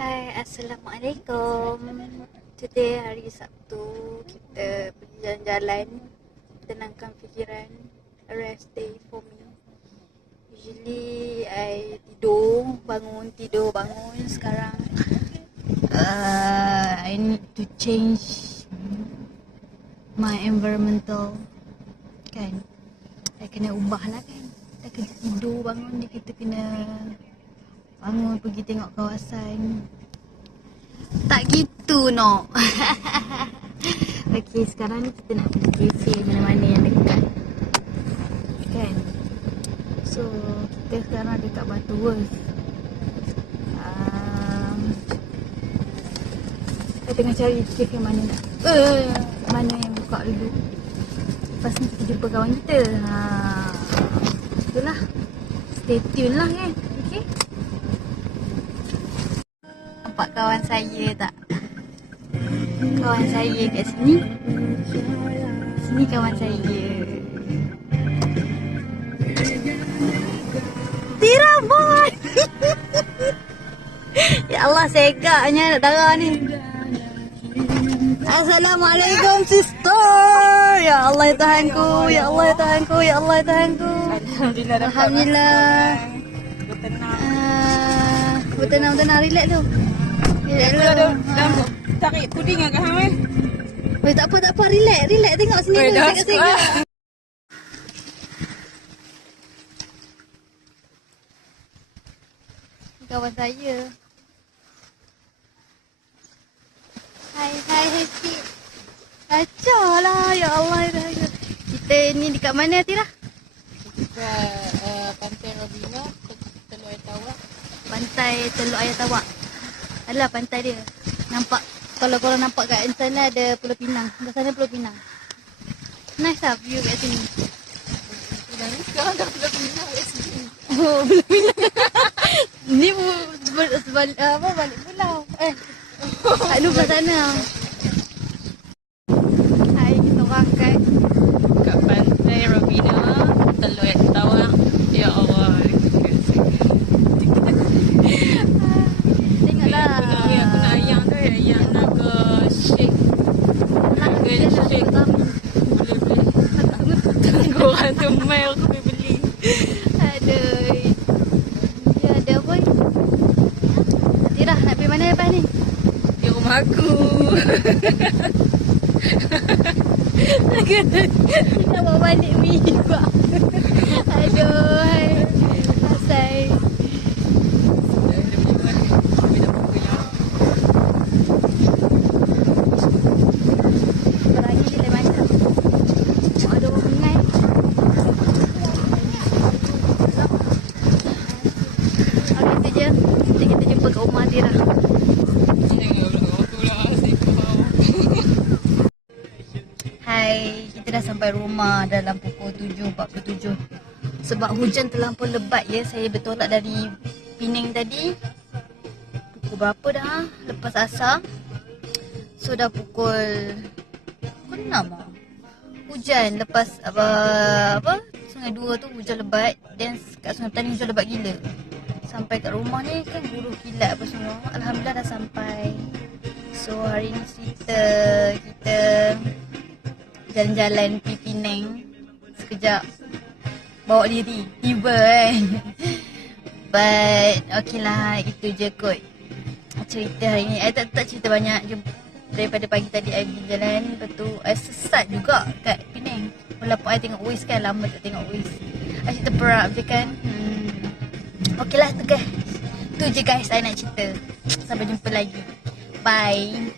Hai, Assalamualaikum. Today hari Sabtu, kita pergi jalan-jalan, tenangkan fikiran, a rest day for me. Usually I tidur, bangun. Sekarang I need to change my environmental, kan? I kena ubah lah kan. Kita kerja tidur, bangun ni kita kena bangun pergi tengok kawasan. Tak gitu no. Okay, sekarang ni kita nak pergi cafe mana-mana yang dekat, kan? So kita sekarang ada kat Butterworth. Saya tengah cari cafe mana nak mana yang buka dulu. Lepas ni kita jumpa kawan kita. Itulah. Stay tune lah kan. Okay. Nampak kawan saya tak? Kawan saya kat sini. Sini kawan saya. Tira boy. Ya Allah, segaknya darah ni. Assalamualaikum sister. Ya Allah Tuhanku, ya Allah Tuhanku, ya Allah Tuhanku. Alhamdulillah. Bertenang, relax tu. Relax tu. Tarik puding agak hamil. Oi, tak apa, relax. Tengok sini tu, segak-segak. Kawan saya. Hai sikit. Kacau lah, ya Allah. Kita ni dekat mana, Tira? Dekat Pantai Robina, Teluk Air Tawak. Pantai Teluk Air Tawak. Alah, pantai dia. Nampak, kalau korang nampak kat sana ada Pulau Pinang. Kat sana Pulau Pinang. Nice lah view kat sini. Sekarang dah Pulau Pinang kat sini. Oh, Pulau Pinang. Ni balik pulau. Kat luar sana. Hai, kita orang kat Pantai Robina, Teluk Air Tawak. Ya Allah. Tengoklah. Aku nak ayam tu, ayam naga shake. Naga shake. Boleh. Tunggu orang tu mail aku boleh beli. Aduh. Dia ada apa ni? Tira, nak pergi mana lepas ni? Di rumah aku. Nak bawa balik mi juga. Aduh. Asai. Berani dia macam. Ada orang mengai. Itu je. Kita jumpa kat rumah Tira. Hai, kita dah sampai rumah dalam pukul 7.47. Sebab hujan terlampau lebat ya, saya bertolak dari Penang tadi. Pukul berapa dah? Lepas asar. So dah pukul 6 lah. Hujan lepas Sungai Dua tu hujan lebat. Dan kat Sungai Petani hujan lebat gila. Sampai kat rumah ni kan buruh kilat apa semua. Alhamdulillah dah sampai. So hari ni kita jalan-jalan pergi Penang. Sekejap bawa diri, tiba kan. But okay lah, itu je kot cerita hari ni. I tak cerita banyak. Daripada pagi tadi I pergi jalan. Lepas tu I sesat juga kat Penang. Walaupun I tengok Waze kan, lama tak tengok Waze. I cerita perap je kan. Okay lah tu guys. Tu je guys I nak cerita. Sampai jumpa lagi. Bye.